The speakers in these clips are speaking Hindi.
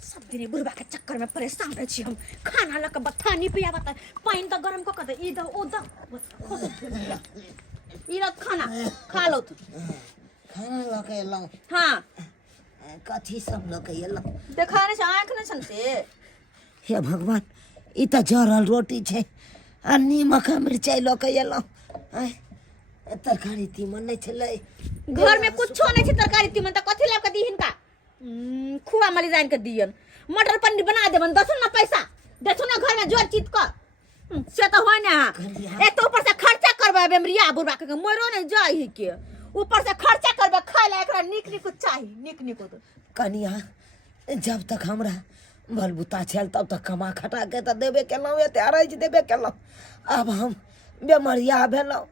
सब दिन बुढ़बा के चक्कर में परेशान रहे छी हम। खाना लक बत्था नहीं पिया बता पानी तो गरम को कदे ई द ओ द ई रात खाना खा लो तू। खाना लके एलौं। हां कथी सब लके एलौं? देखा ने आंख न छन से। हे भगवान ई त जरल रोटी छै आ नीमक मिरचाई लके एलौं। तरकारी तीमन नहीं छलै घर में कुछो नहीं छै तरकारी तीमन त कथि लाब के दी हिनका। खुआ मली जान के दियन मटर पनीर बना देबन दसो ना पैसा देखो ना घर में जोर चीत कर से तो होय ना। एक तो ऊपर से खर्चा करबे बेमरिया बुढ़ा के मोरो नहीं जाय है के ऊपर से खर्चा करबे खाय ला एकरा निक निक चाही निक निक तो कनिया जब तक हमरा बलबुता छल तब तक कमा खटा के त देबे केलौं एते अरज देबे केलौं। अब हम बेमरिया भेलौं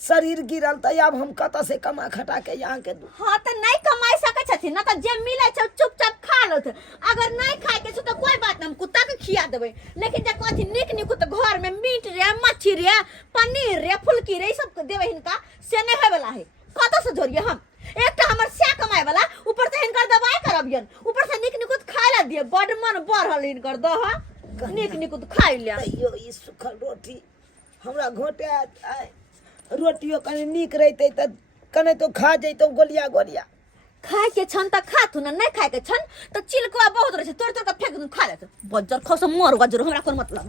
शरीर गिरल त अब हम कत से कमा खटा के यहाँ के दू। हां त नहीं कमाई सके छथि ना त जे मिले छ चुपचाप खा लो। अगर नहीं खाए के छ त कोई बात नहीं हम कुत्ता के खिया देबे लेकिन जे कथि निक निक त घर में मीट रे मच्छी रे पनीर रे फुलकी रे सब देबे हिनका से नहीं होय वाला है। कत से जोरिए हम एक त हमर से कमाए वाला ऊपर से हिनकर दवाई करबियन ऊपर से निक निक खाय ला दिए बड मन बढ़ल हिनकर दह निक निक खाइ ले। अयो ई सुखल रोटी हमरा घोटे रोटियो कने नीक रहते त कने तो खा जइतो गोलिया गोलिया। खाए के छन त खा तू ना नहीं खाए के छन त चिलकवा बहुत रहे तोड़ तोड़ के फेंक दू खा ले बज्जर खस मर गजर हमरा कोन मतलब।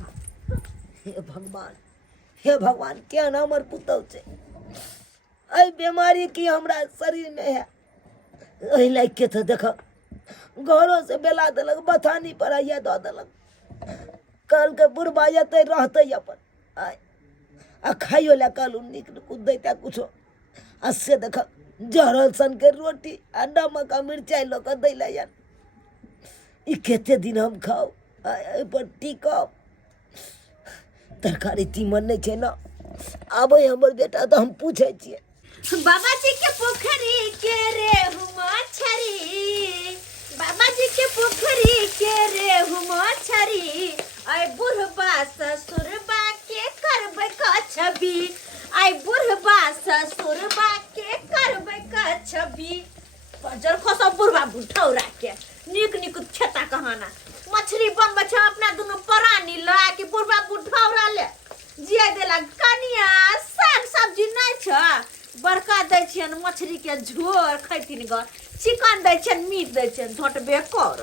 हे भगवान क्या ना हमर पुतौ छे आई बीमारी की हमरा शरीर में है ओहि लाग के तो देख घरों से बेला देलक बथानी पर आइया द देलक कल के बुढ़बा जते रहते अपन आई आ खाइयो ला कल निक कुछ दैता कुछो आ से देख जरल सन के रोटी आ नमक आ मिर्चाई लक दैला यार ई केते दिन हम खाओ आई पर टिकब तरकारी तीमन नहीं छे ना आबे हमर बेटा तो हम पूछे छिए बाबा जी के पोखरी के रे हुमा छरी बाबा जी के पोखरी के रे हुमा छरी आई बुढ़बा ससुरबा के करबे का छबी आई बुढ़बा ससुरबा के करबे का छबी बजर खस बुढ़बा बुठौरा के निक निक छता कहाना मछली बनबे छ अपना दोनों परानी ला के बुढ़बा बुठौरा ले जिया देला कनिया साग सब्जी नहीं छ बड़का दै छियन मछली के झोर खैतिन ग चिकन दै छियन मीट दै छियन झटबे कर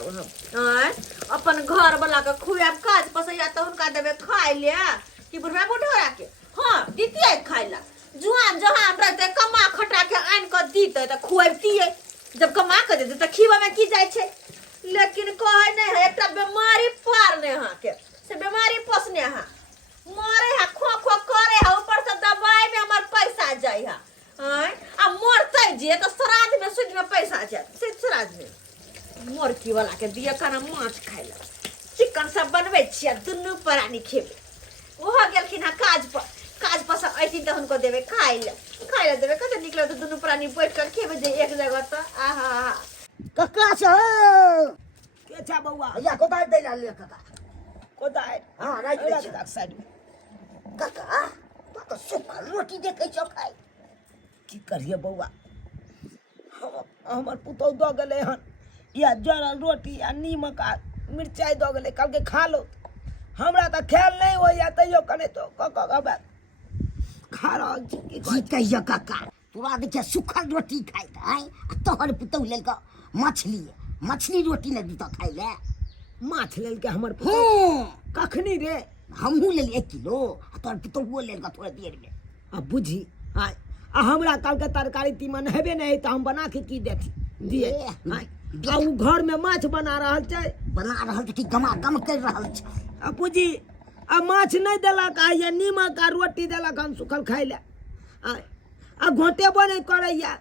अपन घर वाला के खुआब काज पसैया त उनका देबे खाइ ले कि बुढ़बा बुढ़ौरा के। हां दीतिए खाइ ला जुआन जहां रहते कमा खटा के आन के दीते त खुआबतिए जब कमा के देते त खीवा में की जाय छे लेकिन कहे नहीं है एकटा बीमारी पार ने हां के से बीमारी पोसने हां मरे हा खो खो करे हा ऊपर से दवाई में हमर पैसा जाय हा आ मरते जे तो श्राद्ध में सुध में पैसा जाए से श्राद्ध में मुर्गी वाला के दिया खाना माछ खाइ ला चिकन सब बनबे छिया दुनु प्राणी खेबे ओहो गेलखिन हा काज पर से ऐती त हुनको देबे खाइ ला देबे कते निकले त दुनु प्राणी बैठ कर खेबे जे एक जगह त आहा कक्का छ के छ बौआ या कोदाय दै ला ले कक्का कोदाय हां राइ दे छ साइड कक्का तो सुखल रोटी देखे छ खाइ की करिए बौआ हमर पुतौ द गेले हन या जरल रोटी आ नीमक आ मिरचाई द गेले कल के खा लो हमरा त ख्याल नहीं होया तइयो कने तो कक्का गबा खा रहल छी की कहियो कक्का तोरा देखे सुखल रोटी खाइ त आई तोहर पुतौ लेल का मछली रोटी न दी त खाइ ले माछ लेल के हमर पुतौ कखनी रे हमहू लेल 1 किलो तोहर पुतौ लेल का थोड़ा देर में अब बुझी आई आ हमरा कल के तरकारी तीमन हेबे नहीं त हम बना के की देती दिए आ उ घर में माछ बना रहल छै कि गमा गम कर रहल छै आ पूजी आ माछ नहीं देलक आ ये नीमक आ रोटी देलक हम सुखल खाइ ले आ घोटे बने करैया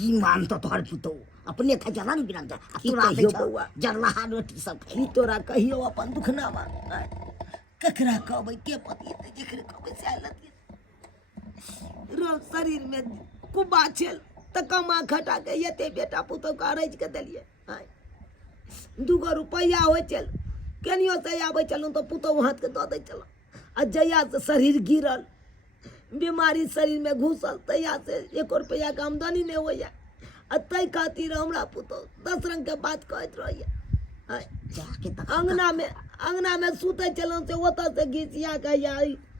ई मान तो तोहर पुतौ अपने खा जा रंग बिरंग तोरा बउआ जरलाहा रोटी सब खी तोरा कहियो अपन दुखना मा ककरा कहबै के पति जेकरे कहबै से लती रोज शरीर में कुबा छल त कमा खटा के येते बेटा पुतौ का रज के देलिए 2 रुपया हो चल केनियो से आबै चलू तो पुतौ हाथ के द दै चल आ जया से शरीर गिरल बीमारी शरीर में घुसल तैया से 1 रुपया के आमदनी नहीं होया तै खातिर हमरा पुतौ 10 रंग के बात कहत रहिए जाके तक अंगना में सूते चलो से ओतऽ से घिसिया के या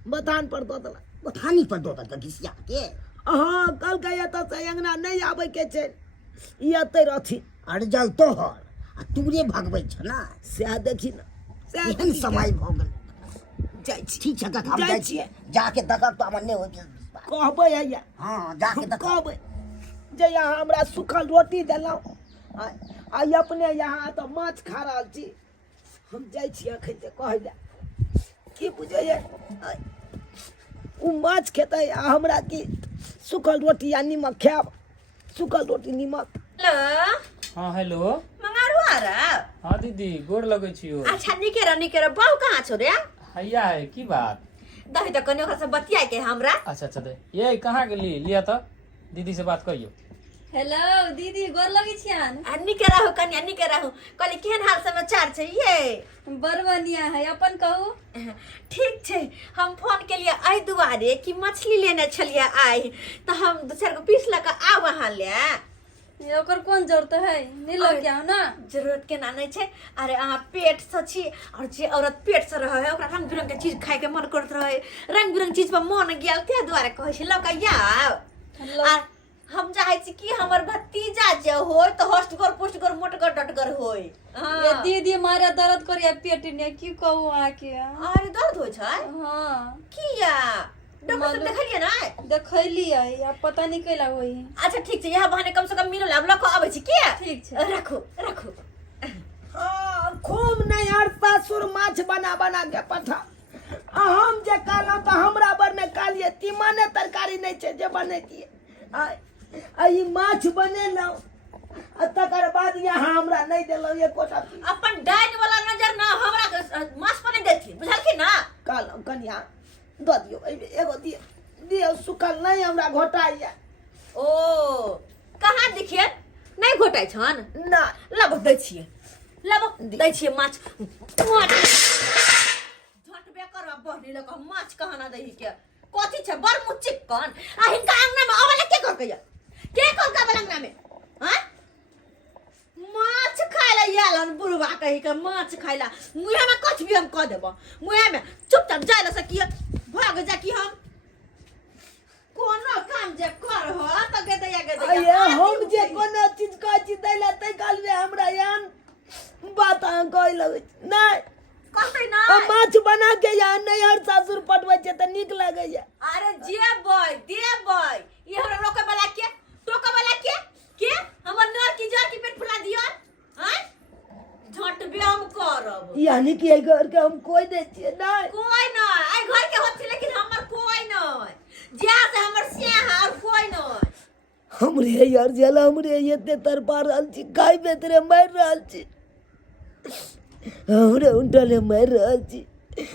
बथान पर दो देला। बथानी पर दो तक घिसिया के। हाँ कल के एतऽ से अंगना नहीं आवे के छै, ई अतै रहथिन। अरे जाउ तोहर आ तूरे भगबै छ ना, सएह देखी न, सएह एहन देखी समय भ गेल। जाइ छी, ठीक छै तक हम जाइ जाइ छियै। छियै, जाके देखब तो हमर नहि होइ। कहबै हैया, हाँ जाके देखब। कहबै जे यहाँ हमरा सूखल रोटी देलहुँ आ अपने यहाँ तऽ माछ खा रहल छी। हम जाइ छी एखन से कहै लए, की बुझैए ओ माछ खेतै आ हमरा की सूखल रोटी आ नीमक खायब, सूखल रोटी नीमक। हेलो हाँ हेलो। मंगारू आ रहा। हाँ दीदी गोर लगै छियो। अच्छा निकेरा बहु कहाँ छो रे? हैया है की बात? दही तो कने ओकरा से बतियाए के हमरा। अच्छा दे ये कहाँ गेली लिया तो दीदी से बात करियो। हेलो दीदी गोर लगै छियन। आ निकेरा हो कन्या निकेरा हो, कहली केहन हाल समाचार छै ये? बड़ बढ़िया है, अपन कहू। ठीक छै, हम फोन के लिए आई दुआरे कि मछली लेने छलिए आई, तो हम दो चार गो पीस लगा आ वहाँ ले। ओकर कोन जरूरत है, नहीं लग गया ना। जरूरत के ना नहीं छै। अरे अहाँ पेट से छी, और जे औरत पेट से रहे है ओकरा रंग बिरंग के चीज खाए के मन करत रहे, रंग बिरंग चीज पर मन गेल ते दुआरे कहै छै लका या। आ हम चाहे छी कि हमर भतीजा जे होय तो हष्टगर पुष्टगर मोटगर डटगर होय। ये दीदी मारे दर्द करिया पेट ने, की कहू आके। अरे दर्द होय छै? हां किया डॉक्टर से देखलिए ना? देखैलिए, अब पता नहीं कैला होई। अच्छा ठीक छै, यह बहाने कम से कम मिलो अब लको आबै छी के। ठीक छै रखो रखो। हाँ खूब नहीं हर सासुर माछ बना बना के पठा। आ हम जे कहलहुँ तऽ हमरा बर ने कहलिए तीमने तरकारी नहीं छै जे बनैतिए। आ ई माछ बनेलहुँ आ तकर बाद यहाँ हमरा नहीं देलहुँ एकोटा चीज। अपन डाइन वाला नजर ना हमरा माछ पर नहीं देथि, बुझलखिन ना? कहलहुँ कनिया दऽ दियौ, एगो दियौ सुखल नहीं हमरा घोटाइया। ओ कहाँ देखिए नहीं घोटाइ छन ना लब दै छियै, लब दै छियै माछ। झटबे करबा बहनी लक माछ कहाँ ना दही के कथी छै बड़ मुँह चिक्कन। आ हिनका अंगना में आवला के कर कहिया के कर का अंगना में? हां माछ खाइला यालन बुढ़वा कहि के माछ खाइला मुहे में कछ भी हम कह देबो, मुहे में चुपचाप जाइला सकिए भाग जा कि हम कोनो काम जे कर हो त के दैया के दैया। अये हम जे कोनो चीज का चीज दैला तै कहलबे हमरा यान बात अहाँ कहि लगै नहीं कहतै ना। माछ बना के या नहीं हर सासुर पटबै छै त नीक लगैया। अरे जेबै देबै, ये हमरा रोके वाला के टोके वाला के हमर नर की जर की पेट फुला दियो। हैं झटबे हम करब। यानी कि ए घर के हम कोई दे छियै नहीं? कोई न आई घर के होत लेकिन हमर कोई न जे से हमर से और कोई न। हमरे यार जला हमरे एते तरपा रहल छी, गाय में तेरे मार रहल छी, हमरे उंटले मार रहल छी।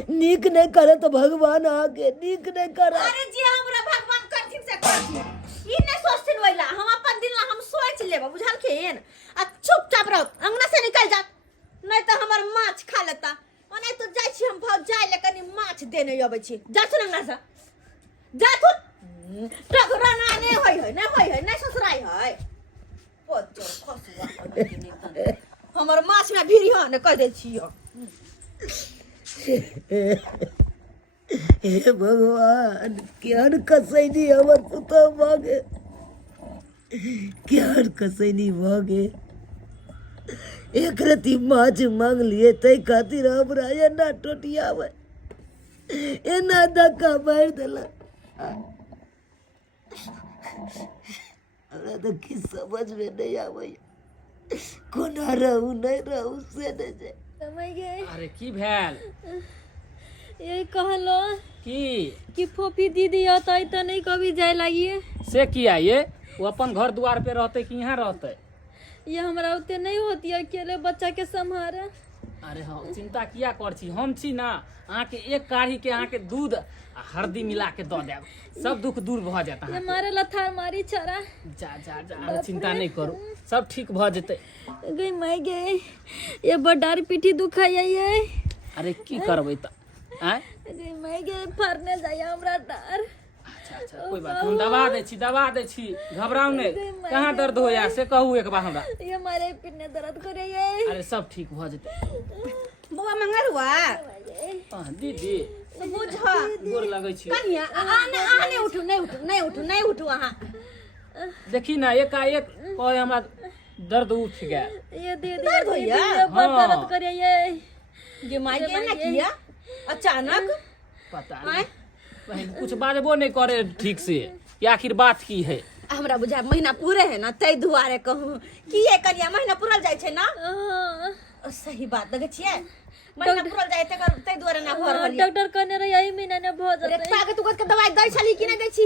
नीक नहीं करे तो भगवान आके नीक नहीं करे। अरे जे हमरा भगवान करथिन से करथिन, ई नै सोचथिन ओइला हम अपन दिन ला हम सोच लेब, बुझलखिन? आ चुपचाप रह अंगना से निकल जा नहीं तो हमर माछ खा लेता। ओने तो जाय छी हम भाव जाय ले कनी माछ देने अबै छी, जा सुन अंगना से जा तू टगरा ना ने होय है नहीं ससुराई है पोचर खसुआ हमर माछ में भिरी ह ने कह दे छियो। हे भगवान केहन कसैनी हमर पुतौ भागे, केहन कसैनी भागे। एक रती माछ मांग लिए तै खातिर हमरा एना टोटियावे, एना धक्का मार देला। हमरा तो किछ समझ में नहीं आवे, कोना रहू नहीं रहू से नहीं जाए। समझ गए? अरे की भेल? ये कहलो की कि फोफी दीदी आते तो नहीं कभी जाए लागिए। से किया ये वो अपन घर द्वार पे रहते कि यहाँ रहते? ये हमरा उते नहीं होती है, अकेले बच्चा के संभारे। अरे हाँ चिंता किया कर छी, हम छी ना अहाँ के एक काढ़ी के अहाँ के दूध आ हल्दी मिला के दऽ देब, सब दुख दूर भ जात। ये मारे लथार मारी छरा। जा जा जा अरे चिंता नहीं करू, सब ठीक भ जेतै। गई मैं गई, ये बडार पीठी दुखाइए ये। अरे की करबै त? आय गई मैं गई फरने जाइए हमरा डर। अच्छा अच्छा कोई बात हम दबा दै छी घबराओ नहीं कहाँ दर्द हो या से कहू एक बार हमरा ये हमारे पेट में दर्द करे ये अरे सब ठीक भ जेतै बउआ मंगरुआ दीदी बुझ गोर लगै छी कहिया आने उठू नहीं उठू अहाँ देखी ना एकाएक कहे हमरा दर्द उठ गया ये दीदी दर्द होइया? ये बहुत हाँ। दर्द करे ये माई के ना किया अचानक पता आय? नहीं कहीं कुछ बाजबो नहीं करे ठीक से ये आखिर बात की है हमरा बुझा महीना पूरे है ना तै दुआरे कहूँ कि ये करिया महीना पूरल जाय छै ना हाँ। सही बात देखे छियै महीना पूरल जाय तै दुआरे ना भर भरिया डॉक्टर कहने रहे यही महीना ने बहुत रे जाता है ताकत तुकत के दवाई दै छली कि नहीं दै छी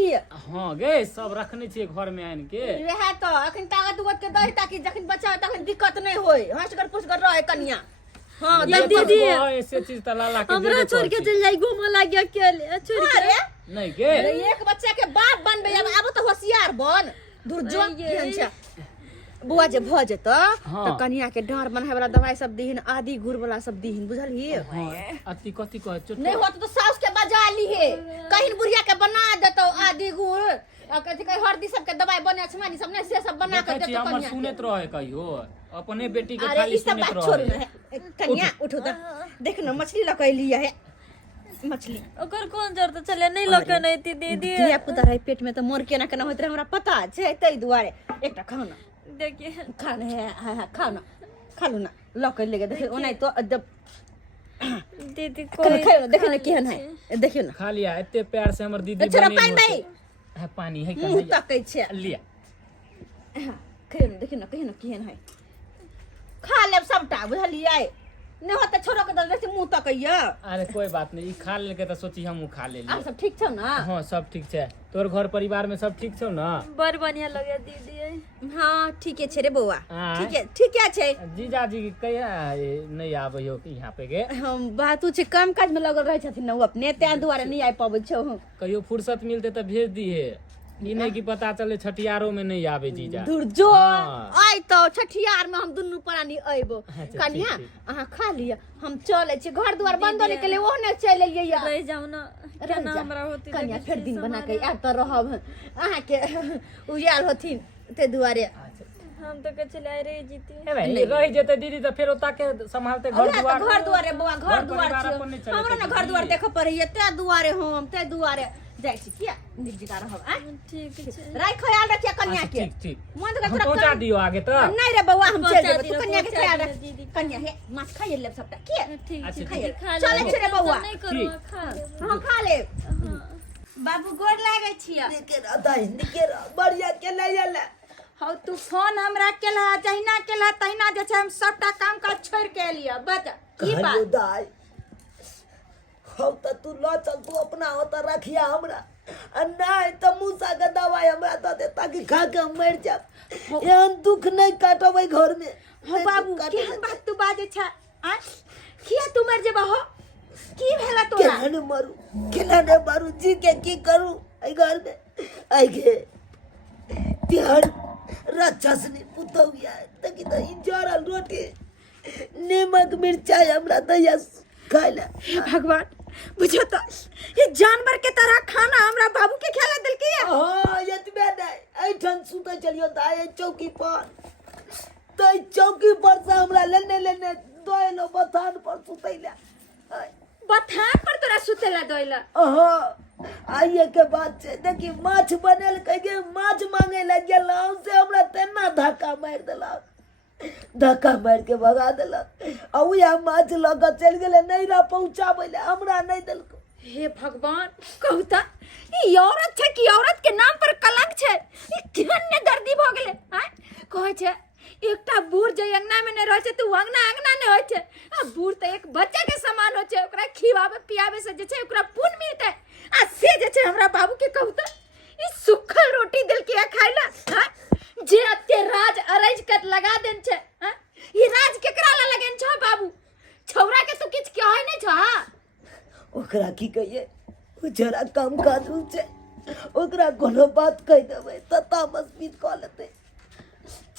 हाँ गे सब रखने छियै घर में आन के रहे तो अखन ताकत तुकत के दै ताकि जखन बच्चा हो तखन दिक्कत नहीं होय हंसगर पुसगर रहे कन्या हाँ ये दै दीदी। ऐसे चीज त लाला के हमरा देबे छोड़ के पड़तै। चल जाई घूमने लग गया अकेले छोड़ के अरे नहीं गे अरे एक बच्चा के बाप बनबे अब तो होशियार बन दुर्जो केहन छै बुआ जे भ जेत हाँ। त कन्या के डांर बनाए वाला दवाई सब दीहिन आदि गुड़ वाला सब दीहिन बुझलही हाँ अति कथी कहे चुप नहीं होत तो सास के बजा लीहे कहीं बुढ़िया के बना देतो आदि गुड़ आ कथी कहे हरदी सब के दवाई बने छमानी सब ने से सब बना के देखै छी देतो हमर कन्या सुनैत रहे कहियो अपने बेटी के अरे खाली ई सब सुनैत बात छोड़ रहे ना कन्या उठो त देख न मछली लकैली है मछली ओकर कौन जरूरत चले नहीं लके नहीं थी दीदी धिया पुता रहे पेट में तो मोर केना केना होत रहे हमरा पता छै तै दुआरे एकटा खाओ ना देखिए खाना है हाँ खाओ ना खा लो ना लकै लेके देखियो ओनाइ तो दीदी खाओ ना देखियो ना केहन है देखियो ना खा लिया एते प्यार से हमर दीदी छोरा बनेने पानि दही है पानी है मुंह तकै छै लिया खाओ ना देखियो ना केहन है खा लेब सबटा बुझलियै नहीं होता छोरो के दल रहते मुंह तकैया अरे कोई बात नहीं ई खा लेके तो सोची हमहू खा ले आब सब ठीक छौ ना हाँ सब ठीक छै तोर घर परिवार में सब ठीक छौ ना बड़ बढ़िया लगे दीदी हाँ ठीके छै रे बौआ आँय? ठीके छै जीजाजी कहिया नहीं आबै हो यहाँ पे गे हम बात छै काम काज में लगल रहे छथिन ना ओ अपने तें दुआरे नहीं आबि पाबै छौ कहियो फुर्सत मिलते तो भेज दिहे ई नहीं कि पता चले छठियारो में नहीं आवे जीजा दुर्जो हाँ। आइ तो छठियार में हम दुनू प्राणी अइबो अच्छा, कन्या ठीक, अहाँ खा लिया हम चले छी घर दुआर बंद होने के लिए ओहने चल एलियै या रह जाओ ना रह केना जा। हमरा होती कन्या देखी फेर दिन बना के सामान। आब तो रहब अहाँ के उजाल होथिन ते दुआरे हम तो के चले रही जीती ए भाई रह जेते दीदी तो फिर ओता के संभालते घर हमरा दुआर तो घर दुआरे बौआ घर दुआर परिवार छियै। अपन नहीं चले हमरा ना घर दुआर देखऽ पड़ैया ते दुआरे हम ते दुआरे जाइ छी किया निर्जिका रहब आ ठीक है राख ख्याल रखिया कन्या के ठीक ठीक मन तो हम पहुंचा दियो आगे तो नहीं रे बौआ हम चल पहुंचा जेबै दियो, तू कन्या के पहुंचा ख्याल दियो, रख दीदी। कन्या हे माछ खाइए लेब सबटा किया ठीक अच्छा, है खाइए खा चले ले छी रे बौआ नहीं करो ठीक। खा ले हाँ खा ले बाबू गोर लागै छियै बढ़िया के ले जाला हौ तू फोन हमरा केला जहिना तहिना जे छै हम सबटा काम काज छोड़ के एलिया बता की कहलियो बात दाई हम तो तू ल चल तू अपना होता रखिया हमरा आ नहीं तो मूसा के दवाई हमरा दे दे ताकि खा के हम मर जाब एहन दुख नहीं काटबै घर में हो बाबू केहन बात तू बाजे छ आ किया तू मर जेबा हो की भेला तोरा केना मारू जी के की करू आई घर में आई गे तिहर राक्षसनी पुतौया तकी तो ई जरल रोटी नमक मिर्चाई हमरा दैया खाइला हे भगवान बुझो तो ये जानवर के तरह खाना हमरा बाबू के खिला दिल के हाँ एतबे नहीं ऐठन सुते चलियो दाई चौकी पर तै चौकी पर से हमरा लेने दोयलो बथान पर सुतैला बथान पर तोरा सुतेला दोइला हाँ आइए के बाद से देखी माछ बनेल कहे माछ मांगे लग गेल से हमरा तेना धक्का मार देलक धक्का मार के भगा देलक आ उया माछ लग चल गेले नैरा पहुंचाबै ले हमरा नहीं देलको हे भगवान कहूता ई औरत छै कि औरत के नाम पर कलंक छै ई केहन ने दर्दी भ गेले हां कहै छै एकटा बूढ़ जे अंगना में नहीं रह छै तू अंगना नहीं होय छै आ बूढ़ त एक बच्चा के समान होय छै ओकरा खिवावे पियावे से जे छै ओकरा पुण्य मिलतै आ से जे छै हमरा बाबू के कहूता ई सुखल रोटी दिल के खाइला हां जे अते राज अरज के लगा देन छै हां ई राज केकरा ला लगन छ बाबू छौरा के तू किछ कहै नै छ ओकरा की कहिए ओ जरा काम काजू छै ओकरा कोनो बात कह देबै तता मस्मित कऽ लेतै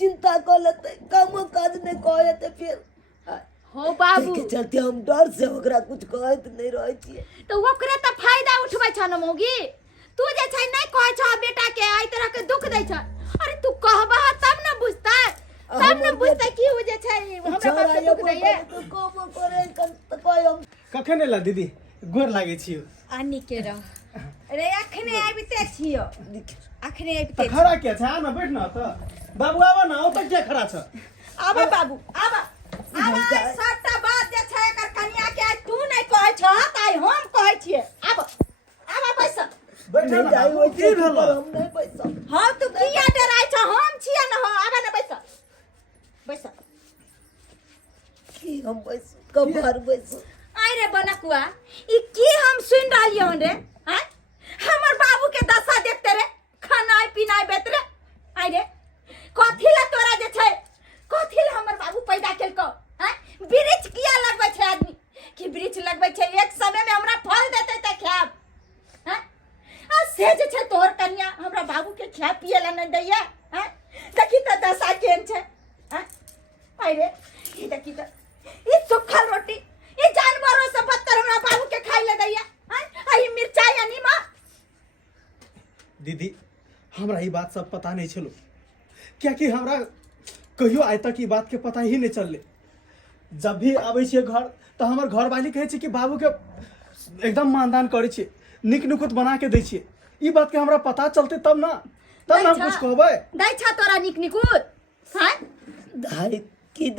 चिंता कऽ लेतै कामो काज नहीं कहते फिर हो बाबू के चलते हम डर से ओकरा कुछ कहत नहीं रहे छिए तो ओकरे त फायदा उठबै छ न मौगी तू जे छै नहीं कहै छ बेटा के आई तरह के दुख दै छ। अरे तू कहबा तब न बुझतै, तब न बुझतै की हो जे छै हमरा बाप के दुख दै है। को करे त कोई कखन एला दीदी? गोर लागै छी। आनी के रह अरे अखने आबिते छियो, अखने आबिते त खड़ा के छ? आ न बैठ न त। बाबू आवा न, ओ त के खड़ा छ? आबा बाबू आबा आबा सबटा बात जे छै एकर कन्या के आज तू नहीं कहै छ त आई हम कहै छियै। आबा आबा बैस। बैठ नहीं न। जाई होय की भेल? हम नहीं पैसा हां तू किया डराय छ? हम छियै न। हो आबा न बैस बैस। की हम पैसा कबर पैसा आई रे बनकुआ ई की हम सुन रहलियो रे? हैं हमर बाबू के दशा देखते रे, खानाय पीनाय बेत रे। आई रे कथि ला तोरा जे छै, कथि ला हमर बाबू पैदा केलको? हैं वृक्ष किया लगबै छै आदमी कि वृक्ष लगबै छै एक समय में हमरा फल देतै त खाब। हैं आ से जे छै तोर कन्या हमरा बाबू के खा पिए ला नहीं दैया। हैं देखि त दशा केन छै। हैं आई रे ई देखि त ई सुखल रोटी ई जानवरों से बदतर हमरा बाबू के खाई ले दैया। हैं आई मिर्चाई या नीमक। दीदी हमरा ई बात सब पता नहीं चलो, क्या कि हमरा कहियो आइ तक ई बात के पता ही नहीं चलले। जब भी आबै छियै घर तो हमर घर वाली कहै छै कि बाबू के एकदम मानदान करै छियै, निक नुकुत बना के दै छियै। ई बात के हमरा पता चलते तब ना, तब ना हम कुछ कहबै। दै छ तोरा निक निकुत। हैं धाई की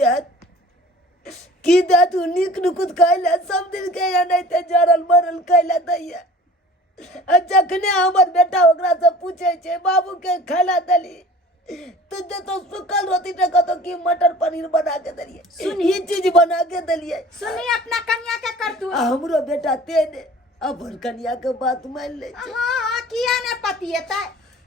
दात निक नुकुत खाइला सब दिन के या नहीं ते जरल मरल खाइला दैया। जखने हमर बेटा ओकरा से पूछे छे बाबू के खाइला दली तो जे तो सुखल रोटी त कतो की मटर पनीर बना के दलिए, सुन ही चीज बना के दलिए। सुनी अपना कन्या के कर तू। हमरो बेटा तेने अपन कन्या के बात मान ले छे। हां किया ने पतिएतै,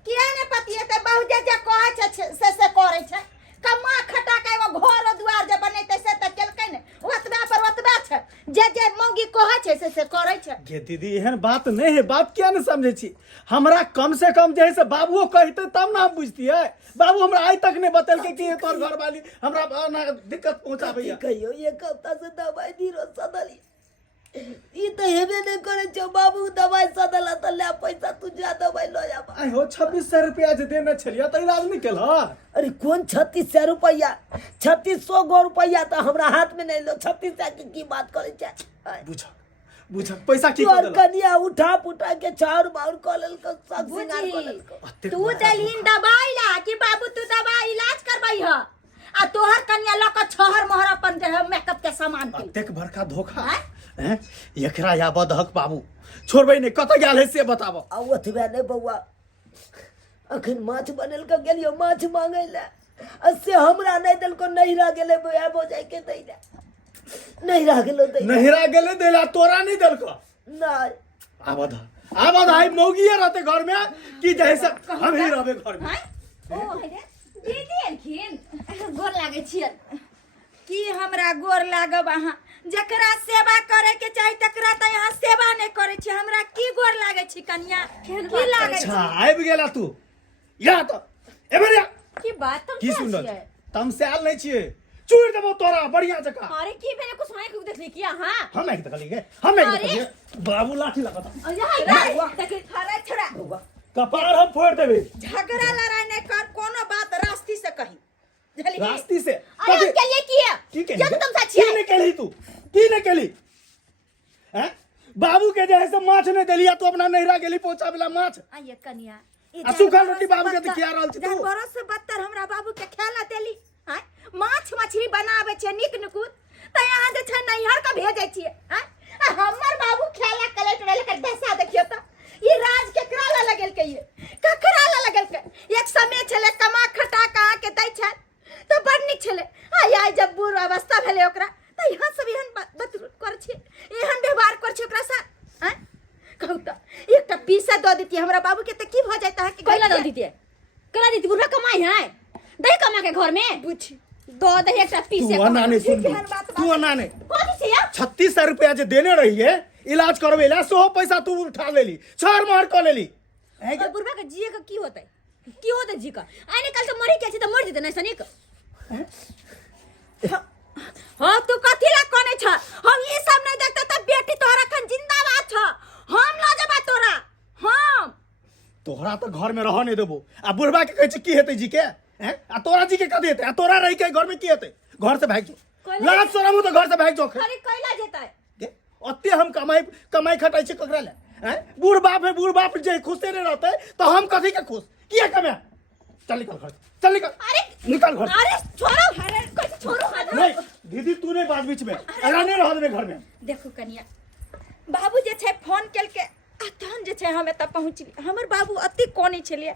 किया ने पतिएतै? बहु जे कहै छै से करै छै। कमा खटा के एगो घर दुआर जे बनैते से त केलकै ने, ओतबा पर ओतबा छै। जे मौगी कहै छै से करै छै। गे दीदी एहन बात नहीं है, बात क्या नहीं समझे छी? हमरा कम से कम जे है से बाबूओ कहते तब ना हम बुझतियै। बाबू हमरा आज तक नहीं बतेलकै कि तोर घर वाली हमरा ना दिक्कत पहुंचाबैया। कहियो एक हफ्ता से दवाई दिरो सदली ई तो हेबे नहीं करे छो। बाबू दवाई सदला त ले पैसा तू जा दवाई लो जा। आई हो 2600 रुपया जे देने छलिया त इलाज नहीं केल। अरे कौन 3600 रुपया? 3600 गो रुपया तो हमरा हाथ में नहीं लो। 3600 की बात करे छे? बुझ पैसा की तोर कर कनिया उठा पुठा के चार बार कॉलल को सब सिंगार कॉलल को। तू देलहीन दवाई ला कि बाबू तू दवाई इलाज करबै ह आ तोहर कन्या ल के छहर मोहर अपन जे है मेकअप के सामान के। अतेक बड़का धोखा हैं? एकरा या बदहक बाबू छोड़बै नहीं, कत गेल है से बताबो। आ ओतबे नहीं बउआ, अखन माछ बनल के गेलियो माछ मांगे ले से हमरा नहीं दल को नहीं रह गेले आबो जाय के दै ले नहीं रह गेलो दै नहिरा गेले देला तोरा नहीं देल को। नहीं आबद आई मौगिए रहते घर में कि जैसे हम ही रहबे घर में। ओ रे दीदी एलखिन गोर लागै छियै। की हमरा गोर लागब? अहाँ जकरा सेवा करे के चाही तकरा त यहाँ सेवा नहीं करे छी। हमरा की गोर लागै छी कन्या? की लागै छी? अच्छा आबि गेला तू या त एबे या की बात तुम की क्या सुनल छियै? तम से आल नहीं छिए, चूड़ देबो तोरा बढ़िया जका। अरे की भेले कुछ आंख देखली कि हां हम एक देखली गे, हम एक देखली बाबू लाठी लगाता अरे छोड़ा कपार हम फोड़ देबे। झगड़ा लड़ाई नहीं कर, कोनो बात रास्ती से कही। रास्ती से अरे के लिए किया की जब कहली? तुम सच की नहीं कहली तू? की नहीं कहली? हैं बाबू के जैसे माछ नहीं देलिया तू अपना नहिरा गेली पहुंचावेला माछ। आइए कन्या आ सूखल रोटी बाबू के खिया रहल छी तू। जानवरों से बदतर हमरा बाबू के खेला देली। हैं माछ मछली बनावे छे निक नुकुत त यहाँ जे छे नैहर के भेजै छिए। हैं हमर बाबू खेला कलेट वाले के दशा देखियो त ई राज केकरा ला लगल के ये ककरा ला लगल के? एक समय छले कमा खटा कहा के दै छे तो बड़ निक छले। आई जब बूढ़ अवस्था भेले ओकरा त यहाँ सब एहन बात कर छी, एहन व्यवहार कर छी ओकरा साथ। हैं कहू त एकटा पीसा द देती हमरा बाबू के त की भ जाता है कि कैला दो दीदी करा दीदी बुढ़ा कमाई है दही कमा के घर में बुझी दो दही एक पीसे तू अना नहीं सुन तू अना नहीं। 3600 रुपया जे देने रही है इलाज करवेला सो पैसा तू उठा लेली, छार मार कर लेली। और बुढ़ा का जिए का की होता है? की होता है जी का? आने कल तो मरी के तो मर जेते नहीं सनिक। हां तू कथि ला कोने छ? हम ई सब नहीं देखते त बेटी तोरा खन जिंदाबाद छ। हम ला जबा तोरा हम तोरा तो घर में रह नहीं देबो आ बुढ़बा के कहै छै की हेतै जी के हैं आ तोरा जी के कथी हेतै आ तोरा रहि के घर में की हेतै घर से भाग जो लाज शरम हो तो घर से भाग जो अरे कैला जेता है के ओते हम कमाई खटाई छै ककरा ले हैं बूढ़ बाप जे खुशे नहीं रहते तो हम कथी के खुश किया कमे चल निकल घर चल निकल अरे निकल घर अरे छोड़ो अरे कैसे छोड़ो हाथ नहीं दीदी तू नहीं बात बीच में अगर नहीं रह देबे घर में देखो कनिया बाबू जे छै फोन केल के तहन जे छै हम एतऽ पहुँचली हमर बाबू अति कोनी छलिए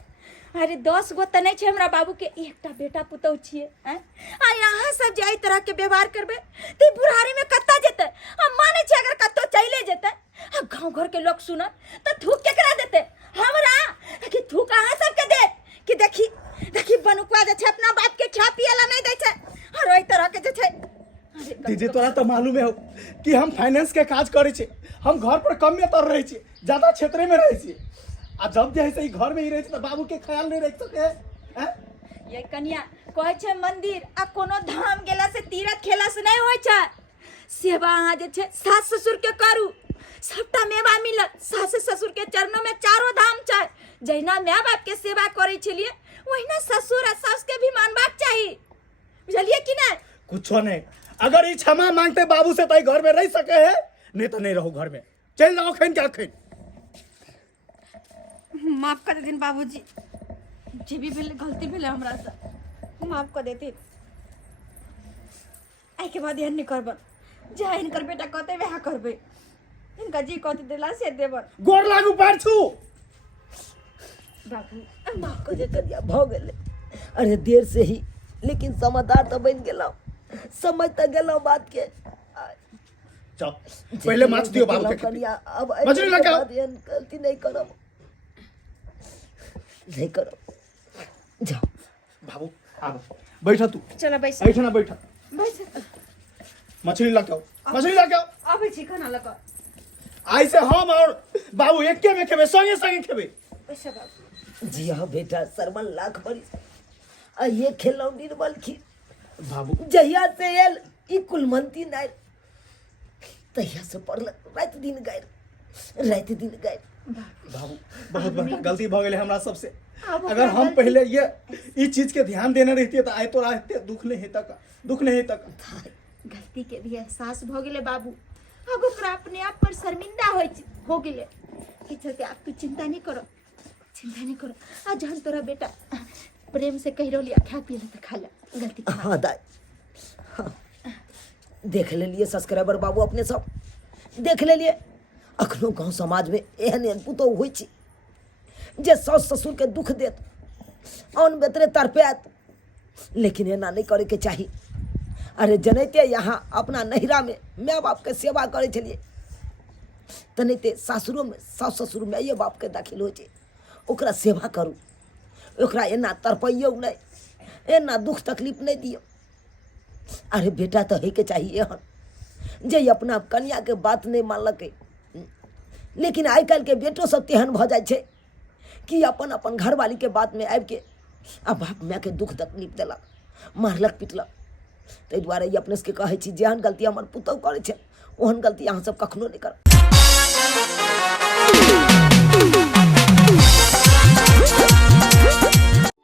अरे 10 गो तऽ नहीं छै हमरा बाबू के एकटा बेटा पुतौह छिए हैं आ यहाँ सब जे एहि तरह के व्यवहार करबे तऽ बुढ़ारी में कत्ता जेतै हम माने छै अगर कत्तो चले जेतै आ गांव घर के लोग सुनत तऽ थूक केकरा देतै हमरा कि थूक अहाँ सबके दे कि देखी बनुकवा जे छै अपना बाप के खा पिए ला नहीं दै छै और ओहि तरह के जे छै दीदी तोरा तो मालूम है कि हम फाइनेंस के काज करे छे हम घर पर कम में तर रहे छे ज्यादा क्षेत्र में रहे छे आ जब जे है से घर में ही रहे छे तो बाबू के ख्याल नहीं रख सके हैं ये कन्या कहै छै मंदिर आ कोनो धाम गेला से तीरथ खेला से नहीं होय छै सेवा अहाँ जे छै सास ससुर के करू सबटा मेवा मिलत सास ससुर के चरणों में चारों धाम छै जहिना माय बाप के सेवा करे छलिए वहिना ससुर आ सास के भी मानबाक चाही बुझलिए कि नहीं कुछो नहीं अगर ये क्षमा मांगते बाबू से तो घर में रह सके है नहीं तो नहीं रहो घर में चल जाओ खैन क्या खैन माफ कर देथिन बाबूजी जे भी भेल गलती भेल हमरा से माफ कर देथिन आई के बाद एहन नहीं करबन जहाँ इनकर बेटा कहते वह करबे इनका जी कहते दिला से देबन गोर लागू पार छू बाबू माफ कर दे करिया भ गेले अरे देर से ही लेकिन समझदार तो बन गेलौ समझ तो गेलौ बात के चल पहले माछ दियो बाबू के कनिया अब मछली लगा गलती नहीं करब नहीं करब जाओ बाबू आ बैठा तू चलो बैठ ऐठना बैठा बैठ मछली लगाओ आबै छी खाना लगा आई से हम और बाबू एके में खेबे संगे खेबे पैसा बाबू जी हाँ बेटा सरमन लाख बड़ी आ ये खेलौ निर्मल खी बाबू जहिया से एल ई कुलमंती नाय तहिया से पढ़ल रात दिन गायर बाबू बहुत बड़ा गलती भ गेले हमरा सबसे अगर हम पहले ये चीज के ध्यान देने रहती तो आए तो रहते दुख नहीं तक गलती के भी एहसास भ गेले बाबू अब ओकरा अपने आप पर शर्मिंदा हो गेले ई चलते आप तू चिंता नहीं करो आ जहन तोरा बेटा प्रेम से कह रहलिया खा पी ले तो खा ले गलती के हाँ दाई हाँ देख लेलिए सब्सक्राइबर बाबू अपने सब देख लेलिए अखनो गाँव समाज में एहन पुतौह होइ छै जे सास ससुर के दुख देत अन बेतरे तड़पात लेकिन एना नहीं करे के चाही अरे जनैते यहाँ अपना नैहरा में माय बाप के सेवा करे छलिए तनैते सासुरो में सास ससुर में ये बाप के दाखिल हो छै ओकरा सेवा करू ओकरा एना तड़पैयो नहीं एना दुख तकलीफ नहीं दियो अरे बेटा तो है के चाहिए एहन जे अपना कन्या के बात नहीं मानलकै लेकिन आइ काल्हि के बेटो सब तेहन भ जाइ छै कि अपन घरवाली के बात में आबि के आ बाप माय के दुख तकलीफ देलक मारलक पिटलक ताहि दुआरे ई अपने सबके कहै छी जेहन गलती हमर पुतौह करै छै ओहन गलती अहाँ सब कखनो नहीं करब।